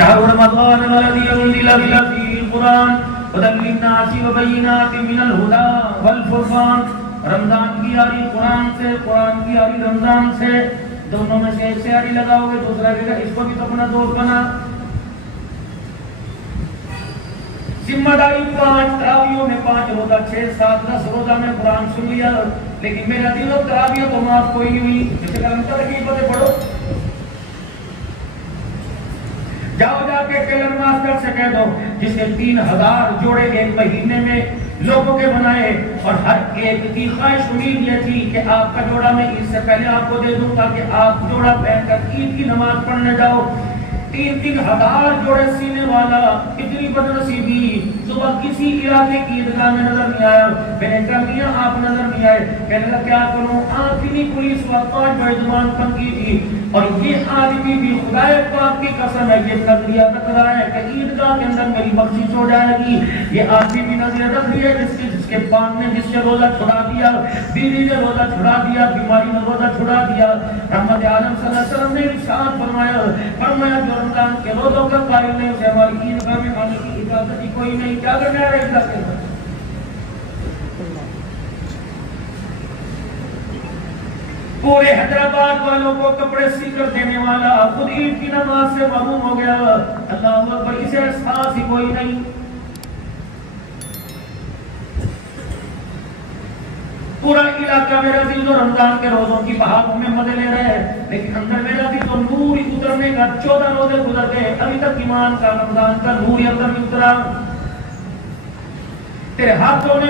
شهر رمضان الذي أنزل فيه القرآن هدى للناس وبينات من الهدى والفرقان. رمضان کی یاری قرآن سے، قرآن کی یاری رمضان سے، دونوں میں سے ایک سے یاری لگاؤ گے دوسرا کہے گا اس کو بھی تو اپنا دوست بنا. ذمہ داری 5 تراویحوں میں 5 روزہ 6 7 10 روزہ میں قرآن سن لیا، لیکن میرا دل و تراویح تو معاف کوئی نہیں ہوئی. جسے کلام کی باتیں پڑھو، جاؤ جا کے کیلر ماسٹر سے کہہ دو جس نے 3000 جوڑے ایک مہینے میں لوگوں کے بنائے اور ہر ایک کی خواہش امید یہ تھی کہ آپ کا جوڑا میں عید سے پہلے آپ کو دے دوں تاکہ آپ جوڑا پہن کر عید کی نماز پڑھنے جاؤ. 3000 جوڑے سینے والا اتنی بدنصیبی صبح کسی علاقے کی عیدگاہ میں نظر نہیں آیا. میں نے کہا میاں آپ نظر نہیں آئے. کہنے لگا کیا کروں، آپ کی پولیس وقت 5 بڑے زبان پھنکی تھی اور یہ آدمی بھی خدا پاک کی قسم ہے یہ نظریہ رکھ رہا ہے کہ عیدگاہ کے اندر میری بخشش ہو جائے گی. یہ آدمی بھی نظریہ رکھ رہی ہے جس کے پاک نے جس سے روزہ چھڑا دیا، بیوی نے روزہ چھڑا دیا، بیماری نے روزہ چھڑا دیا. رحمت عالم صلی اللہ علیہ وسلم نے ارشاد فرمایا جو رمضان کے روزوں کا قائل نہیں اسے ہماری عیدگاہ میں آنے کی اجازت ہی کوئی نہیں. کیا کرنا ہے عیدگاہ کے اندر؟ پورے حیدرآباد والوں کو کپڑے سی کر دینے والا خود عید کی نماز سے محروم ہو گیا. اللہ اکبر، اسے احساس ہی کوئی نہیں. پورا علاقہ میرا دل تو رمضان کے روزوں کی بہاروں میں مزے لے رہے ہیں، لیکن اندر میرا دل تو نور ہی اترنے کا 14 روزے گزر گئے، ابھی تک ایمان کا رمضان کا نور ہی اندر نہیں اترا. تیرے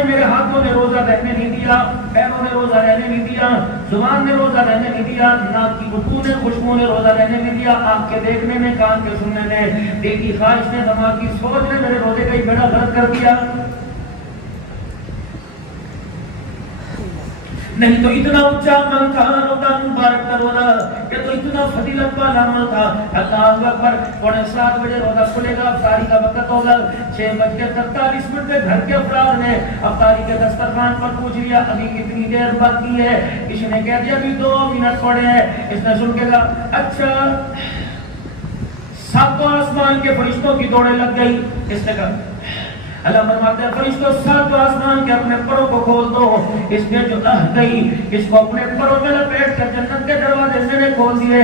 میرے ہاتھوں نے روزہ رہنے نہیں دیا، پیروں نے روزہ رہنے نہیں دیا، زبان نے روزہ رہنے نہیں دیا، ناک کی بدبو نے خوشبو نے روزہ رہنے نہیں دیا، آنکھ کے دیکھنے نے، کان کے سننے نے، دل کی خواہش نے، دماغ کی سوچ نے میرے روزے کا ہی بیڑا غرق کر دیا. نہیں تو اتنا اونچا عمل تھا رمضان مبارک کا روزہ، یہ تو اتنا فضیلت والا عمل تھا. اللہ اکبر، 6:45 بجے روزہ کھلے گا، افطاری کا وقت ہوگا. 6:43 پہ گھر کے افراد نے افطاری کے دسترخوان پر پوچھ لیا ابھی کتنی دیر باقی ہے. کسی نے کہہ دیا ابھی 2 منٹ پڑے ہیں. اس نے سن کے کہا اچھا 7 آسمان کے فرشتوں کی دوڑیں لگ گئی. اس نے کہا اللہ فرماتے ہیں فرشتوں 7 آسمان کے اپنے پروں کو کھول دو. اس نے جو گئی اس کو اپنے پروں میں لپیٹ کر جنت کے دروازے میں نے کھول دیے.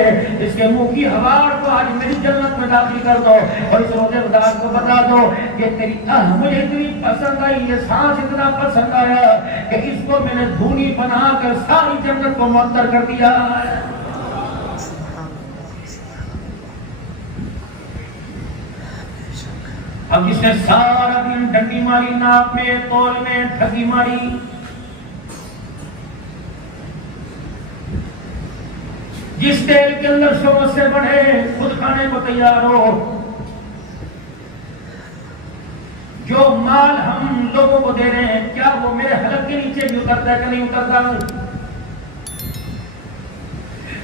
اس کے منہ کی ہوا کو آج میری جنت میں داخل کر دو اور اس روزے دار کو بتا دو کہ تیری مجھے اتنی پسند آئی، یہ سانس اتنا پسند آیا کہ اس کو میں نے دھونی بنا کر ساری جنت کو معطر کر دیا. اب جس نے سارا دن ڈنڈی ماری، ناپ میں تول میں ٹھگی ماری، جس تیل کے اندر شوق سے بڑھے خود کھانے کو تیار ہو، جو مال ہم لوگوں کو دے رہے ہیں کیا وہ میرے حلق کے نیچے بھی اترتا ہے کہ نہیں اترتا؟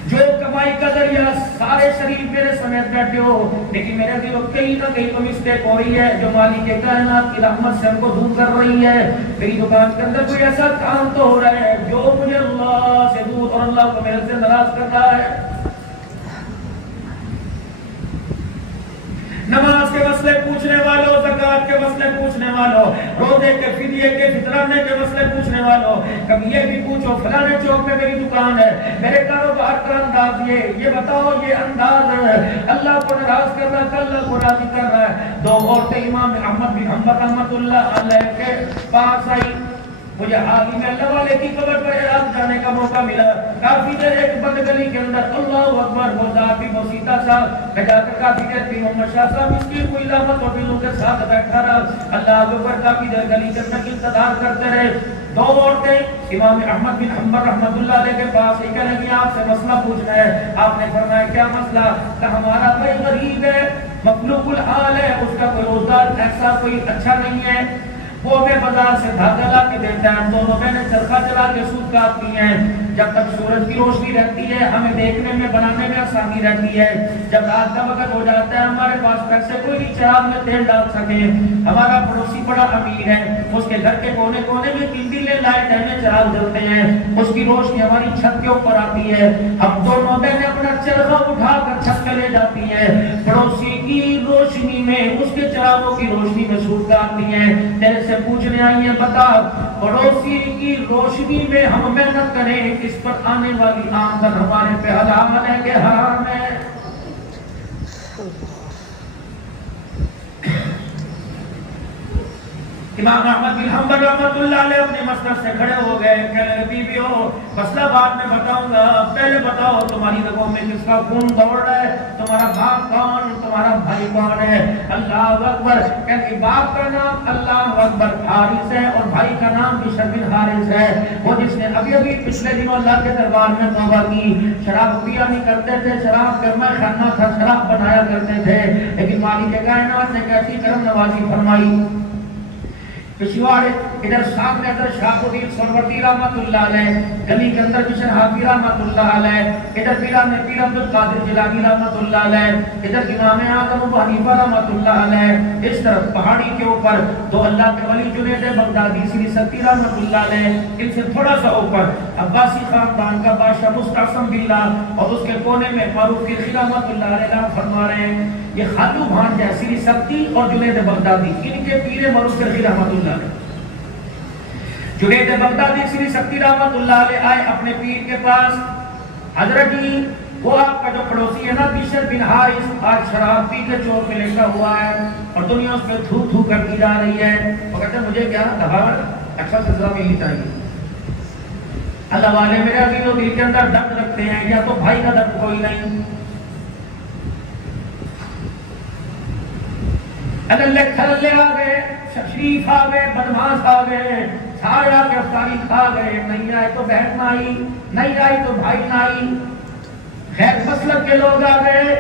جو کمائی کا ذریعہ سارے شریف میرے سمیت بیٹھے ہو، لیکن میرے دل کہیں نہ کہیں تو مسٹیک ہو رہی ہے جو مالک کائنات کی رحمت سے ہم کو دور کر رہی ہے. میری دکان کے اندر کوئی ایسا کام تو ہو رہا ہے جو مجھے اللہ سے دور اور اللہ کو میرے سے ناراض کر رہا ہے. نماز کے مسئلے پوچھنے والوں، زکات کے مسئلے پوچھنے والوں، روزے کے فدیے کے فطرانے کے مسئلے پوچھنے والوں، کبھی یہ بھی پوچھو فلانے چوک میں میری دکان ہے، میرے کاروبار کا انداز یہ بتاؤ یہ انداز اللہ کو ناراض کر رہا ہے کہ اللہ کو راضی کر رہا ہے. 2 عورتیں امام احمد بن حنبل رحمۃ اللہ علیہ کے پاس آئی. مجھے حالی میں اللہ والے کی قبر پر عراق جانے کا موقع ملا. کافی دیر ایک بند گلی کے اندر اللہ اکبر بولتا بھی موسیقہ صاحب میں جا کر کافی دیر بھی محمد شاہ صاحب اس کی کوئی لاپت اور دلوں کے ساتھ بیٹھا رہا. اللہ اکبر کافی دیر گلی کے اندر انتظار کرتے رہے. 2 عورتیں امام احمد بن حنبل رحمۃ اللہ علیہ کے پاس یہ کہنے لگی آپ سے مسئلہ پوچھنا ہے. آپ نے فرمایا کیا مسئلہ؟ کہ ہمارا بھائی غریب ہے، مخلوق الحال ہے، اس کا کوئی روزگار ایسا کوئی اچھا نہیں ہے، وہ ہمیں بازار سے دھاگا لا کے دیتا ہے، ہم دونوں بہنیں چرخا چلا کے سود کاٹتی ہیں. جب تک سورج کی روشنی رہتی ہے ہمیں دیکھنے میں بنانے میں آسانی رہتی ہے. جب رات کا وقت ہو جاتا ہے ہمارے پاس پیسے کوئی نہیں چراغ میں تیل ڈال سکے. ہمارا پڑوسی بڑا امیر ہے، اس کے گھر کے کونے کونے میں 3 لائٹ میں چراغ جلتے ہیں، اس کی روشنی ہماری چھت کے اوپر آتی ہے. ہم دونوں بہنیں اپنا چرخا اٹھا کر چھت پہ لے جاتی ہیں. پڑوسی کی چراغوں کی روشنی میں سوکھ آتی ہیں، تیرے سے پوچھنے آئی ہیں بتا پڑوسی کی روشنی میں ہم محنت کریں، اس پر آنے والی آمدن ہمارے پہ حلال ہے کہ حرام ہے؟ امام احمد بن حنبل رحمۃ اللہ علیہ اپنے مسند سے کھڑے ہو گئے، کہنے لگے بیویو مسئلہ بعد میں بتاؤں گا، پہلے بتاؤ تمہاری رگوں میں کس کا خون دوڑ رہا ہے، تمہارا باپ کون، تمہارا بھائی کون ہے؟ اللہ اکبر، کہتے باپ کا نام اللہ اکبر حارث ہے اور بھائی کا نام بشر بن حارث ہے، وہ جس نے ابھی ابھی پچھلے دنوں اللہ کے دربار میں توبہ کی، شراب پیا نہیں کرتے تھے، شراب کا میں خانہ تھا، شراب بنایا کرتے تھے، لیکن مالک کائنات نے کیسی کرم نوازی فرمائی، پچھواڑے ادھر سامنے ادھر شاہ الدین سہروردی رحمۃ اللہ علیہ، گلی کے اندر مشن حافظ رحمۃ اللہ علیہ، ادھر پیر عبد القادر جیلانی رحمۃ اللہ علیہ، ادھر امام اعظم ابو حنیفہ رحمۃ اللہ علیہ، اس طرف پہاڑی کے اوپر دو اللہ کے ولی جنید بغدادی سری ستی رحمۃ اللہ علیہ، ان سے تھوڑا سا اوپر عباسی خاندان کا بادشاہ مستعصم باللہ اور اس کے کونے میں فاروق کی رحمۃ اللہ علیہ فرما رہے ہیں، یہ خالو بھانجا سری ستی اور جنید بغدادی، ان کے پیر معروف کرخی رحمۃ اللہ علیہ، جنید بغدادی سری ستی رحمۃ اللہ علیہ آئے اپنے پیر کے پاس، حضرت جی وہ آپ کا جو پڑوسی ہے نا بشر بن حارث آج شراب پی کے چور پہ لیٹا ہوا ہے اور دنیا اس پہ تھو تھو کرتی جا رہی ہے، وہ کہتے ہیں مجھے کیا اچھا سزا ملنی چاہیے، اللہ والے میرے ابھی جو دل کے اندر درد رکھتے ہیں یا تو بھائی کا درد کوئی نہیں، اللہ کھلے آ گئے، شریف آ گئے، بدماش آ گئے، سارے آ کے افطاری کھا گئے، نہیں آئے تو بہن نہ آئی، نہیں آئی تو بھائی نہ آئی، غیر مسلک کے لوگ آ گئے،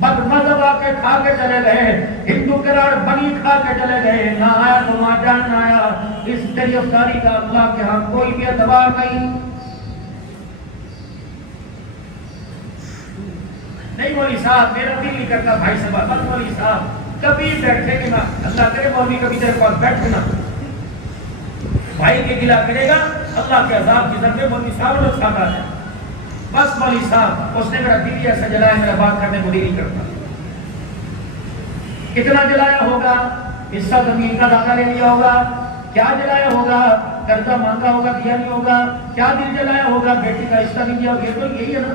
بد مذہب آ کے کھا کے چلے گئے، ہندو کراڑ بنی کھا کے چلے گئے، نہ آیا تو ماں جان نہ آیا، اس تیری افطاری کا اللہ کے ہاں کوئی بھی اعتبار نہیں، نہیں مولوی صاحب میرا دل نہیں کرتا بھائی سے بات، بس مولوی صاحب کبھی بیٹھے گے نا، اللہ کرے مولوی کبھی تیرے پاس بیٹھے نا، بھائی کے گلا کرے گا اللہ کے عذاب کی ضربے مولوی صاحب نے کھاتا ہے، بس مولوی صاحب اس نے میرا دل ایسا جلایا میرا بات کرنے کو نہیں کرتا، کتنا جلایا ہوگا، حصہ زمین کا دانا لے لیا ہوگا، کیا جلایا ہوگا، قرضہ مانگا ہوگا دیا نہیں ہوگا، کیا دل جلایا ہوگا، بیٹی کا حصہ نہیں دیا ہوگا، یہ تو یہی ہے نا،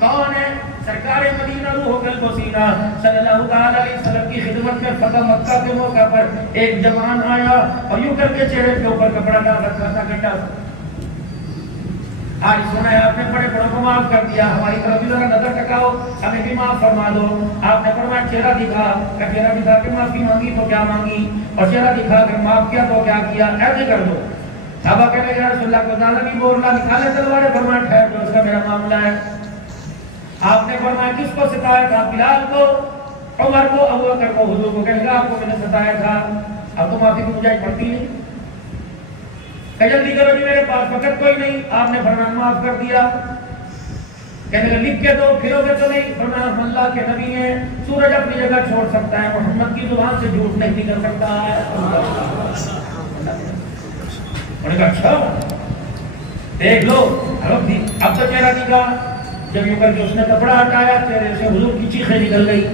کون ہے؟ سرکار مدینہ روح القلب وسینہ صلی اللہ تعالی علیہ وسلم کی خدمت میں فتح مکہ کے موقع پر ایک جوان آیا اور یوں کر کے چہرے کے اوپر کپڑا ڈال رکھا تھا گڈھا، آج سنا ہے آپ نے بڑے بڑوں کو معاف کر دیا، ہماری طرف بھی ذرا نظر ٹکاؤ ہمیں بھی معاف فرما دو، آپ نے فرمایا چہرہ دکھا، کہ چہرہ دکھا کے معافی مانگی تو کیا مانگی، اور چہرہ دکھا کے معاف کیا تو کیا کیا، ایسے کر دو، صحابہ کہنے لگے یا رسول اللہ کو زیادہ نہیں بولنا، نکالے تلواریں، فرمایا ٹھہر جو اس کا میرا معاملہ ہے، آپ نے فرمایا کس کو ستایا تھا، بلال کو، عمر کو، ابو بکر کو، حضور کو، کہنے لگا آپ کو میں نے ستایا تھا، اب تو معافی کی گنجائش پڑتی نہیں، کہ جلدی کرو جی میرے پاس وقت کوئی نہیں، آپ نے فرمایا معاف کر دیا، کہنے لگا لکھ کے دو، پھرو گے تو نہیں، فرمایا اللہ کے نبی ہیں سورج اپنی جگہ چھوڑ سکتا ہے، محمد کی زبان سے جھوٹ نہیں نکل سکتا ہے، انہوں نے کہا اچھا دیکھ لو، اب تو چہرہ دکھا، جب یوں کر کے اس نے کپڑا ہٹایا چہرے سے حضور کی چیخیں نکل گئی،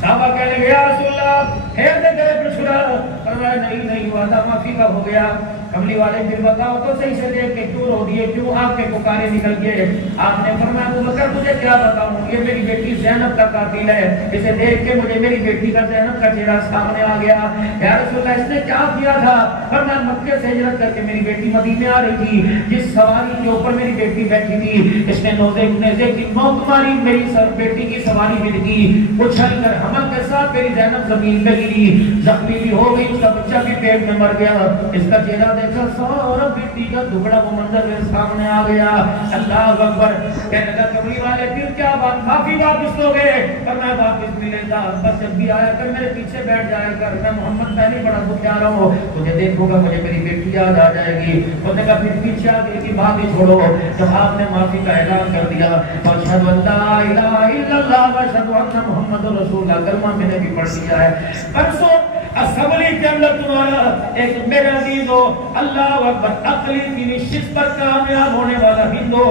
صحابہ کہنے لگے یا رسول اللہ پھیر دے گئے پھر چھڑا، فرمایا نہیں وعدہ معافی کا ہو گیا، کملی والے پھر بتاؤ تو صحیح سے دیکھ کے کیوں رو دیے، کیوں آپ کے پکارے نکل گئے، آپ نے فرمایا ابو بکر مجھے کیا بتاؤں، یہ میری بیٹی زینب کا قاتل ہے، اسے دیکھ کے مجھے میری بیٹی کا زینب کا چہرہ سامنے آ گیا، یا رسول اللہ اس نے کیا کیا تھا، فرمایا مکے سے ہجرت کر کے میری بیٹی مدینے آ رہی تھی، جس سواری کے اوپر میری بیٹی بیٹھی تھی اس نے نیزے کی نوک ماری، میری بیٹی کی سواری مل گئی، اچھل کر حمل کے ساتھ میری زینب زمین پہ گری، زخمی بھی ہو گئی، اس کا بچہ بھی پیٹ میں مر گیا، اس کا چہرہ دیکھا سورا بیٹی کا ٹکڑا وہ منظر میرے سامنے آ گیا، اللہ اکبر، کہنے لگا کملی والے پھر کیا بات، معافی واپس لو گے، پر میں واپس بھی لیتا، بس جب بھی آیا کر میرے پیچھے بیٹھ جایا کر، میں محمد پہلے بڑا دکھ جا رہا ہوں، تجھے دیکھوں گا مجھے میری بیٹی یاد آ جائے گی، اس نے کہا پھر پیچھے آگے کی بات ہی چھوڑو، جب آپ نے معافی کا اعلان کر دیا، اشہد ان لا الہ الا اللہ و اشہد ان محمد رسول اللہ، کلمہ میں نے بھی پڑھ لیا ہے، پرسوں اسمبلی کے اندر تمہارا ایک میرے عزیز ہو اللہ اکبر اقلیتی نشست پر کامیاب ہونے والا ہندو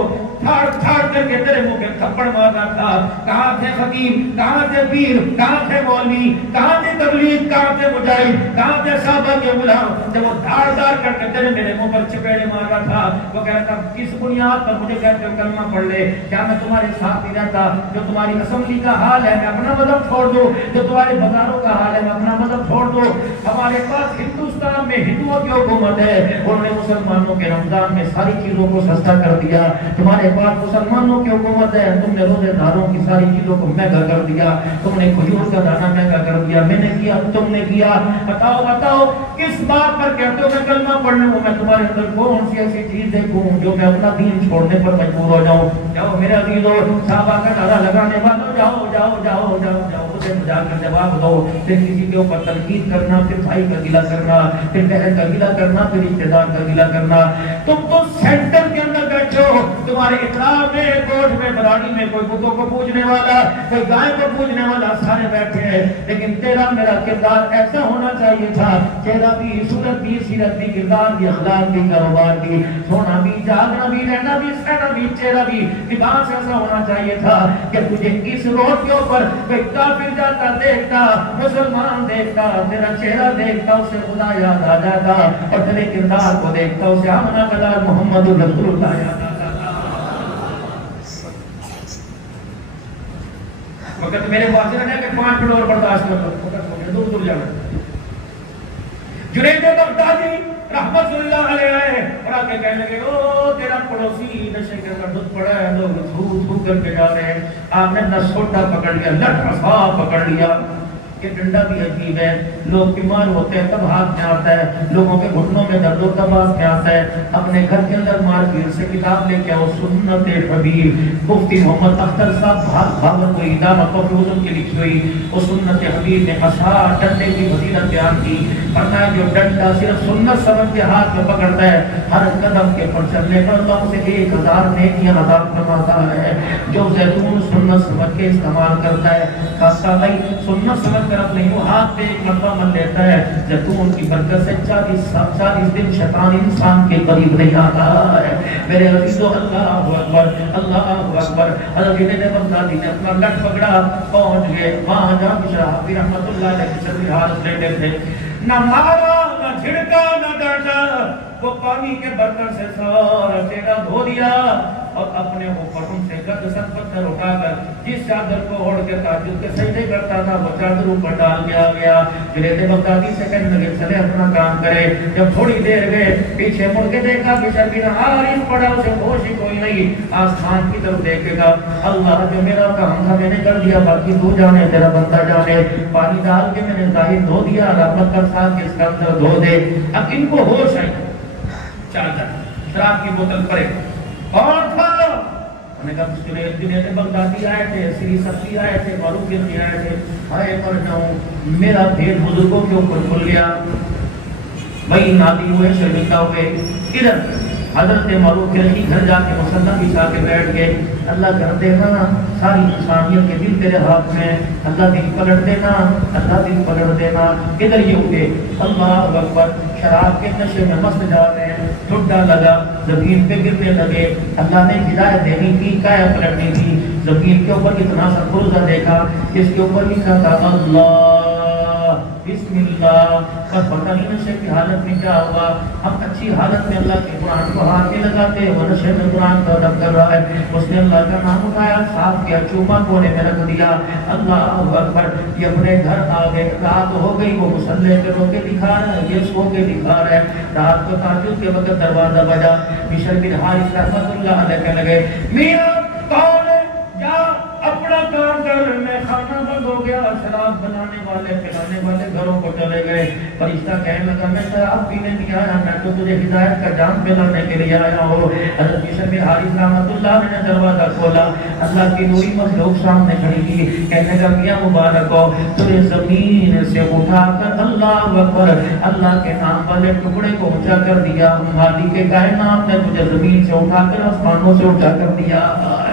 جھاڑ جھاڑ کر کے تیرے منہ پہ تھپڑ مارا تھا. کہاں تھے خطیب, کہاں تھے پیر, کہاں تھے مولوی, کہاں تھے تبلیغ, کہاں تھے مجاہد, کہاں تھے صحابہ کے غلام جب وہ دھاڑ دھاڑ کر کے تیرے میرے منہ پر چپیڑے مارا تھا. وہ کہہ رہا تھا کس بنیاد پر مجھے کہتے ہو کلمہ پڑھ لے؟ کیا میں تمہارے ساتھ ہی رہتا؟ جو تمہاری اسمبلی کا حال ہے میں اپنا مذہب چھوڑ دوں؟ جو تمہارے بازاروں کا حال ہے میں اپنا مذہب چھوڑ دوں؟ ہمارے پاس ہندوستان میں ہندوؤں کی حکومت ہے, انہوں نے مسلمانوں کے رمضان میں ساری چیزوں کو سستا کر دیا. تمہارے پاس مسلمانوں کی حکومت ہے, تم نے روزے داروں کی ساری چیزوں کو مہنگا کر دیا, تم نے کھجور کا دانہ مہنگا کر دیا, میں نے کیا تم نے کیا. بتاؤ بتاؤ کس بات پر کہتے ہو میں کلمہ پڑھ لوں؟ میں تمہارے اندر کون سی ایسی چیز دیکھوں جو میں اپنا دین چھوڑنے پر مجبور ہو جاؤں؟ جاؤ میرے عزیزو, صحابہ کا نعرہ لگانے والوں جاؤ جاؤ جاؤ جاؤ جاؤ اسے بجا کر جواب دو. پھر کسی کے اوپر تنقید کرنا, پھر بھائی کا گلہ کرنا, پھر بہن کا گلہ کرنا, پھر رشتے دار کا گلہ کرنا. تم تو سینٹر کے اندر بیٹھے ہو, تمہارے اطلاع میں کوٹ میں برانی میں کوئی بتوں کو پوجنے والا, کوئی گائے کو پوجنے والا سارے بیٹھے ہیں. لیکن تیرا میرا کردار ایسا ہونا چاہیے تھا, چہرہ بھی, صورت بھی, سیرت بھی, کردار بھی, اخلاق بھی, کاروبار بھی, سونا بھی, جاگنا بھی, رہنا بھی, سہنا بھی, چہرہ بھی, لباس ایسا ہونا چاہیے تھا کہ تجھے اس روڈ کے اوپر کوئی کافر جاتا دیکھتا, مسلمان دیکھتا, تیرا چہرہ دیکھتا, اسے خدا یاد آ جاتا, اور تیرے کردار کو دیکھتا, اسے آمنہ کلال محمد رسول اللہ یاد آ جاتا. وقت میرے واضح ہے کہ 5 فلور برداشت کر دو, وقت ہو گیا, دور دور جانا. جنید بغدادی رحمت اللہ علیہ آئے اور آ کے کہنے لگے او تیرا پڑوسی نشے کے اندر دودھ پڑا ہے, لوگ تھو تھو کر کے جا رہے ہیں. آپ نے اپنا سوٹا پکڑ لیا, لٹ رسا پکڑ لیا. یہ ڈنڈا بھی عجیب ہے, لوگ بیمار ہوتے ہیں تب ہاتھ میں آتا ہے, لوگوں کے گھٹنوں میں درد ہوتا تب ہاتھ میں آتا ہے. اپنے گھر کے اندر مارکیٹ سے کتاب لے کے آؤ, سنت حبیب, مفتی محمد اختر صاحب بھاگلپوری دامت مفروض کی لکھی ہوئی وہ سنت حبیب نے عصا ڈنڈے کی فضیلت بیان کی. فرمایا جو ڈنڈا صرف سنت سمجھ کے ہاتھ میں پکڑتا ہے, ہر قدم کے پر چلنے پر اللہ اسے 1000 نیکیاں عطا فرماتا ہے. جو زیتون سنت سمجھ کے استعمال کرتا ہے, خاصا نہیں سنت سمجھ کر اپنے یوں ہاتھ پہ ایک مرتبہ من لیتا ہے, زیتون کی برکت سے 40 دن شیطان انسان کے قریب نہیں آتا ہے. میرے عزیزو اللہ اکبر, اللہ اکبر. حضرت جنید بغدادی نے اپنا لٹ پکڑا, پہنچ گئے وہاں جہاں بشرا رحمت اللہ علیہ کی چلی حالت لیٹے تھے. نہ مارا نہ جھڑکا نہ ڈانٹا, وہ پانی کے برتن سے سارا چہرہ دھو دیا اور اپنے اوپر ان سے گد سن پتھر اٹھا کر جس چادر کو اوڑھ کے تہجد کے سجدے کرتا تھا وہ چادر اوپر ڈال دیا گیا. جنید بغدادی سے کہنے لگے چلے اپنا کام کرے. جب تھوڑی دیر گئے پیچھے مڑ کے دیکھا بشر بن حارث پڑا, اسے ہوش ہی کوئی نہیں, آسمان کی طرف دیکھے گا. اللہ جو میرا کام تھا میں نے کر دیا, باقی تو جانے تیرا بندہ جانے. پانی ڈال کے میں نے ظاہر دھو دیا, رحمت کر ساتھ کے اس کا اندر دھو دے. اب ان کو ہوش آئی, چادر شراب کی بوتل پڑے, کون تھا؟ انہوں نے کہا جنید بغدادی آئے تھے, سری سبزی آئے تھے, معروف گردی آئے تھے. ہائے مر جاؤں, میرا بھید بزرگوں کے اوپر کھل گیا. وہی نادی ہوئے, شرمندہ ہوئے. ادھر حضرت معروف گردی گھر جا کے مسلح بچھا کے بیٹھ گئے. اللہ کر دینا ساری انسانیت کے دل تیرے ہاتھ میں, اللہ دل پلٹ دینا, اللہ دل پلٹ دینا. ادھر یہ اٹھے, اللہ اکبر, شراب کے نشے میں مست جا رہے ہیں, ٹھڈا لگا, زمین پہ گرنے لگے. اللہ نے ہدایت دینی تھی, کایا پلٹنی تھی. زمین کے اوپر اتنا سا پرزہ دیکھا جس کے اوپر لکھا تھا اللہ بسم اللہ. بس پتہ نہیں نشے کی حالت میں کیا ہوا. ہم اچھی حالت میں اللہ کے قرآن کو ہاتھ نہیں لگاتے, وہ نشے میں قرآن کا ادب کر رہا ہے. اس نے اللہ کا نام اٹھایا, صاف کیا, چوما کونے میں رکھ دیا. اللہ اکبر, یہ اپنے گھر آ گئے. رات ہو گئی, وہ مصلے پہ رو کے دکھا رہا ہے, یہ سو کے دکھا رہا ہے. رات کو تہجد کے وقت دروازہ بجا. بشر بن حارث رحمت اللہ علیہ کہنے لگے میاں کون ہے, جا اپنا کام کر. میں کھانا بند ہو گیا, شراب بنانے والے پلانے والے گھروں کو چلے گئے. فرشتہ کہنے لگا میں شراب پینے نہیں آیا, میں تو تجھے ہدایت کا جام پلانے کے لیے آیا ہوں. حضرت بشر بن حارث رحمت اللہ نے دروازہ کھولا. اللہ کی نوری مخلوق سامنے کھڑی تھی. کہنے لگا میاں مبارک ہو, تجھے زمین سے اٹھا کر اللہ اکبر اللہ کے نام والے ٹکڑے کو اونچا کر دیا. مالک کائنات نے تجھے زمین سے اٹھا کر آسمانوں سے اونچا کر دیا.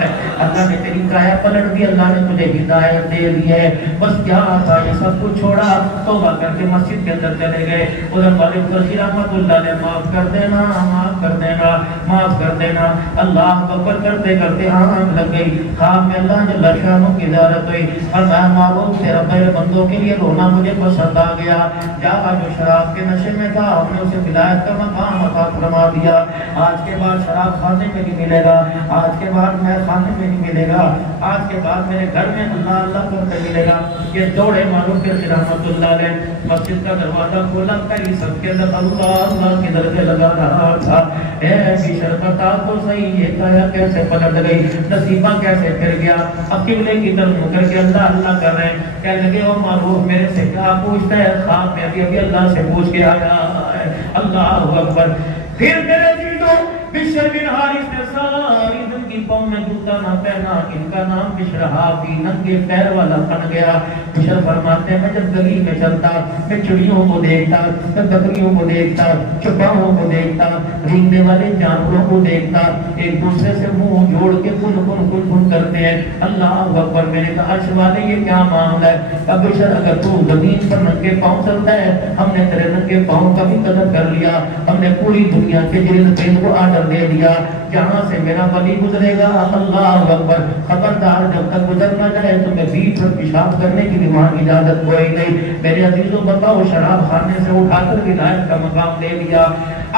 ہے، اللہ نے تیری کایا پلٹ دی، اللہ نے تجھے ہدایت دے دی ہے، بس کیا تھا یہ سب کچھ چھوڑا، توبہ کر کے مسجد کے اندر چلے گئے، ادھر والے قرشی رحمت اللہ نے معاف کر دینا، معاف کر دینا، معاف کر دینا، اللہ اکبر کرتے کرتے آنکھ لگ گئی، خواب میں اللہ جل شانہ کی زیارت ہوئی، اور میں معروف سے رب بندوں کے لیے رونا مجھے پسند آ گیا، جا جو شراب کے نشے میں تھا ہم نے اسے ولایت کا مقام عطا فرما دیا، آج کے بعد شراب خانے میں نہیں ملے گا، آج کے بعد میں خانے میں نہیں ملے گا، آج کے بعد میرے گھر میں اللہ اللہ کرتے ملے گا۔ یہ دوڑے معروف کے رحمت اللہ نے مسجد کا دروازہ کھولا، کئی سب کے اندر اللہ اللہ کے درجے لگا رہا تھا، ایسی شرکت تو صحیح، یہ کایا کیسے پلٹ گئی، نصیبہ کیسے پھر گیا، اب قبلے کی طرف مڑ کر کے اللہ اللہ کر رہے ہیں، کہنے لگے وہ معروف میرے سے کیا پوچھتا ہے، خواب میں ابھی اللہ سے پوچھ کے آیا ہے، اللہ اکبر۔ پھر میرے جیتو بشر بن حارث نے ساری زندگی پاؤں میں جوتا نہ پہنا، ان کا نام بشر حافی، ننگے پیر والا بن گیا۔ بشر فرماتے ہیں میں جب گلی میں چلتا، میں چڑیوں کو دیکھتا، میں بکریوں کو دیکھتا، چوپاؤں کو دیکھتا، رینگنے والے جانوروں کو دیکھتا، ایک دوسرے سے منہ جوڑ کے کن کن کن کن کرتے ہیں، اللہ اکبر۔ میں نے کہا عرش والے یہ کیا معاملہ ہے؟ اب بشر اگر تو زمین پر ننگے پاؤں چلتا ہے، ہم نے تیرے ننگے پاؤں کا بھی قدر کر لیا، ہم نے پوری دنیا کے جلد پین کو آڈر دے دیا، جہاں سے میرا ولی گزرے گا اللہ اکبر، خبردار جب تک گزر نہ جائے تو میں بیچ پر پیشاب کرنے کی بھی وہاں اجازت کوئی نہیں۔ میرے عزیزوں بتاؤ، شراب خانے سے اٹھا کر ولایت کا مقام دے دیا۔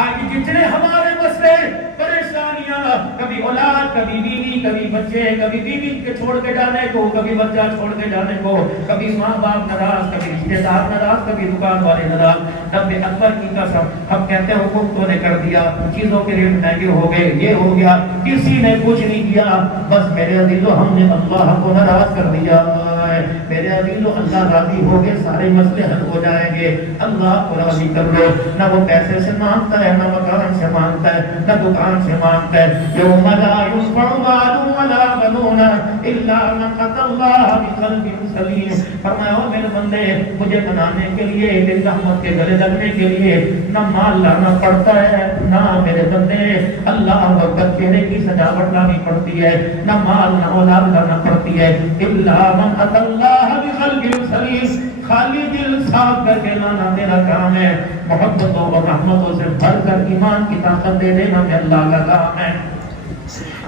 آج جتنے ہمارے مسئلے پریشانیاں، کبھی اولاد، کبھی بیوی، کبھی بچے، کبھی بیوی کے چھوڑ کے جانے کو، کبھی بچہ چھوڑ کے جانے کو، کبھی ماں باپ ناراض، کبھی رشتے دار ناراض، کبھی دکان والے ناراض، رب اکبر کی قسم ہم کہتے ہیں حکومتوں نے کر دیا، چیزوں کے ریٹ مہنگے ہو گئے، یہ ہو گیا، کسی نے کچھ نہیں کیا، بس میرے عزیزو ہم نے اللہ کو ناراض کر دیا ہے۔ میرے عزیزو اللہ راضی ہو گئے، سارے مسئلے حل ہو جائیں گے۔ اللہ کو راضی کر لو، نہ وہ پیسے سے مانگتا ہے، نہ مکان سے مانگتا ہے، نہ دکان سے مانگتا ہے۔ یوم لا ينفع مال ولا بنون الا من اتى الله بقلب سلیم۔ فرمایا او میرے بندے، مجھے منانے کے لیے، میری رحمت کے گلے لگنے کے لیے نہ مال لانا پڑتا ہے، نہ میرے بندے اللہ اکبر چہرے کی سجاوٹ لانی پڑتی ہے، نہ مال نہ اولاد لانا پڑتی ہے، الا من اتى الله بقلب سلیم۔ خالی دل صاف کر کے لانا میرا کام ہے، محبتوں اور رحمتوں سے بھر کر ایمان کی طاقت دے دینا میں اللہ کا کام ہے۔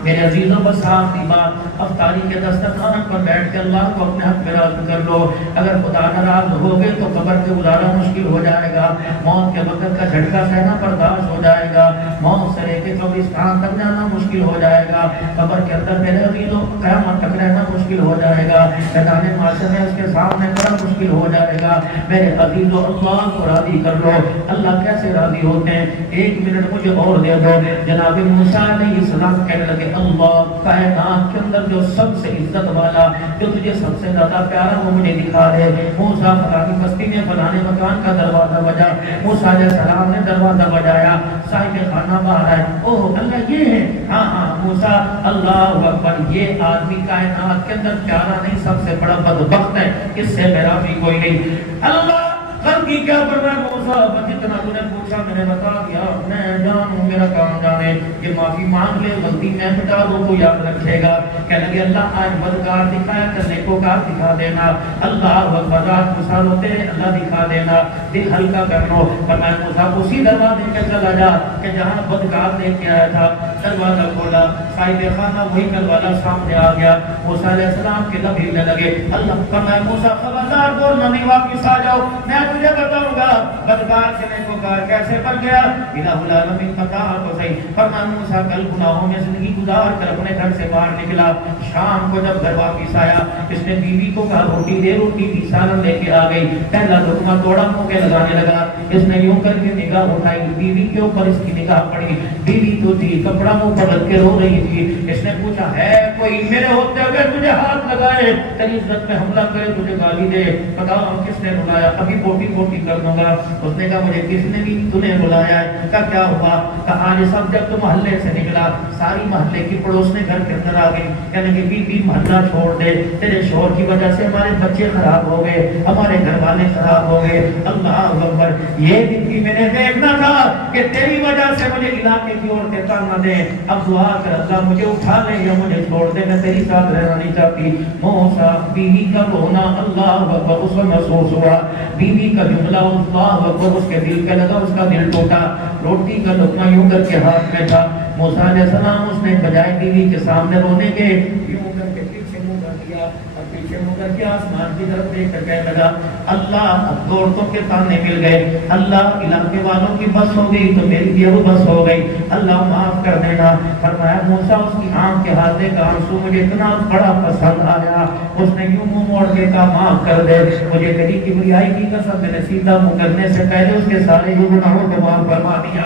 میرے عزیزوں بس آخری بات، افطاری کے دسترخوان پر بیٹھ کے اللہ کو اپنے حق میں راضی کر لو۔ اگر خدا ناراض ہو گئے تو قبر سے گزارا مشکل ہو جائے گا، موت کے وقت کا جھٹکا سہنا برداشت ہو جائے گا، موت سے لے کے قبرستان تک جانا مشکل ہو جائے گا، قبر کے اندر میرے عزیزوں قیامت تک رہنا مشکل ہو جائے گا، میدان محشر میں اس کے سامنے کھڑا مشکل ہو جائے گا۔ میرے عزیزوں اللہ کو راضی کر لو۔ اللہ کیسے راضی ہوتے ہیں؟ ایک منٹ مجھے اور دے دو۔ جناب موسیٰ علیہ السلام کہنے لگے اللہ کائنات کے اندر جو سب سے عزت والا، جو تجھے سب سے زیادہ پیارا وہ مجھے دکھا دے۔ موسیٰ فلانی بستی میں فلانے مکان کا دروازہ بجا، موسیٰ علیہ السلام نے دروازہ بجایا، صاحب خانہ باہر آئے، اوہ اللہ یہ ہے، ہاں ہاں موسیٰ اللہ اکبر، یہ آدمی کائنات کے اندر پیارا نہیں سب سے بڑا بدبخت ہے، اس سے میرا بھی کوئی نہیں۔ اللہ غلطی کیا فرمایا موسیٰ جتنا تو نے پوچھا میں نے بتا دیا، میں جانوں میرا کام جانے، یہ معافی مانگ لے غلطی میں مٹا دو تو یاد رکھے گا۔ کہنے لگے اللہ آج بدکار دکھایا کر نیکوکار دکھا دینا، اللہ اکبر رات کو سال ہوتے ہیں اللہ دکھا دینا، دل ہلکا کر لو۔ فرمایا موسیٰ اسی دروازے کے چلا جا کہ جہاں بدکار لے کے آیا تھا، دروازہ کھولا، صاحب خانہ وہی کل والا سامنے آ گیا، موسیٰ علیہ السلام کے لب ہلنے لگے۔ اللہ فرمایا موسیٰ خبردار بولنا نہیں، واپس آ جاؤ، میں تجھے بتاؤں گا بدکار سے نیکوکار کیسے بن گیا۔ الہ العالمین پتا تو صحیح۔ فرمایا موسیٰ کل گناہوں میں زندگی گزار کر اپنے گھر سے باہر نکلا، شام کو جب گھر واپس آیا اس نے بیوی کو کہا روٹی دے، روٹی دی، سالن لے کے آ گئی، پہلا لقمہ توڑا منہ کے لگانے لگا، اس نے یوں کر کے نگاہ اٹھائی، بیوی کے اوپر اس کی نگاہ پڑی، بیوی تو تھی کپڑا منہ پر رکھ کے رو رہی تھی۔ اس نے پوچھا ہے کوئی میرے ہوتے ہوئے تجھے ہاتھ لگائے، تیری عزت میں حملہ کرے، تجھے گالی دے، بتاؤ کس نے بلایا؟ ابھی بوٹی بوٹی کر دوں گا۔ اس نے کہا مجھے کس نے بھی تمہیں بلایا ہے؟ کہا کیا ہوا؟ کہا آج سب جب تو محلے سے نکلا، ساری محلے کی پڑوس نے گھر کے اندر آ گئی، کہنے کہ بی بی محلہ چھوڑ دے، تیرے شوہر کی وجہ سے ہمارے بچے خراب ہو گئے، ہمارے گھر والے خراب ہو گئے۔ اللہ اکبر، یہ بھی میں نے دیکھنا تھا کہ تیری وجہ سے مجھے علاقے کی عورتیں تنگ نہ دیں، ہے، اب دعا کر اللہ مجھے اٹھا لے یا مجھے چھوڑ دے، میں تیری ساتھ رہنا نہیں چاہتی۔ موسیٰ بیوی کا رونا اللہ اکبر اس کو محسوس ہوا، بیوی کا جملہ اللہ اکبر اس کے دل پہ لگا، اس کا دل ٹوٹا۔ روٹی کا لقمہ یوں کر کے ہاتھ میں تھا، موسیٰ علیہ السلام اس نے بجائے بیوی کے سامنے رونے کے یوں کر کے پیچھے منہ کر دیا اور پیچھے منہ کر کے آسمان کی طرف دیکھ کر کہنے لگا اللہ، اب عورتوں کے تانے مل گئے، اللہ علاقے والوں کی بس ہو گئی تو میری بھی وہ بس ہو گئی، اللہ معاف کر دینا۔ فرمایا موسیٰ اس کی آنکھ کے ہاتھے کا آنسو مجھے اتنا بڑا پسند آیا، اس نے یوں منہ موڑ کے کہا معاف کر دے، مجھے تیری کبریائی کی قسم، میں نے سیدھا منہ کرنے سے پہلے اس کے سارے ہی گناہوں کو معاف فرما دیا۔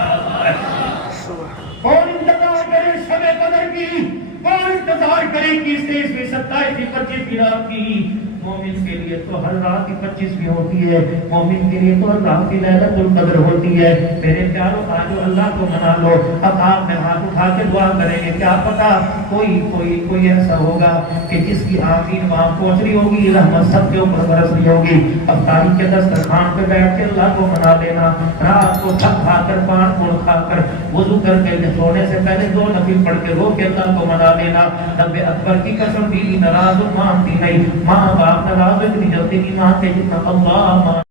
کون انتظار کرے شب قدر کی، کون انتظار کرے کہ 23ویں 27ویں 25ویں رات کی؟ مومن کے لیے تو ہر رات کی 25ویں ہوتی ہے، مومن کے لیے تو ہر رات کی لیلۃ القدر ہوتی ہے۔ میرے پیاروں آجو اللہ کو منا لو۔ اب آپ میں ہاتھ اٹھا کے دعا کریں گے، کیا پتا کوئی ایسا ہوگا کہ جس کی آمین وہاں پہنچ رہی ہوگی، رحمت سب کے اوپر برس رہی ہوگی۔ اب تاریخ کے دسترخوان پہ بیٹھ کے اللہ کو منا لینا، رات کو تھک کھا کر پان پھول کھا کر وضو کر کے سونے سے پہلے 2 نفل پڑھ کے رو کے اللہ کو منا لینا۔ رب اکبر کی قسم بیوی ناراض مانتی نہیں، ماں باپ ناراض اتنی جلدی نہیں مانتے جتنا اللہ مان۔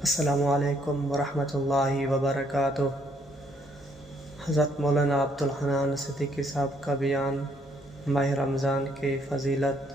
السلام علیکم ورحمۃ اللہ وبرکاتہ۔ حضرت مولانا عبدالحنان صدیقی صاحب کا بیان ماہ رمضان کی فضیلت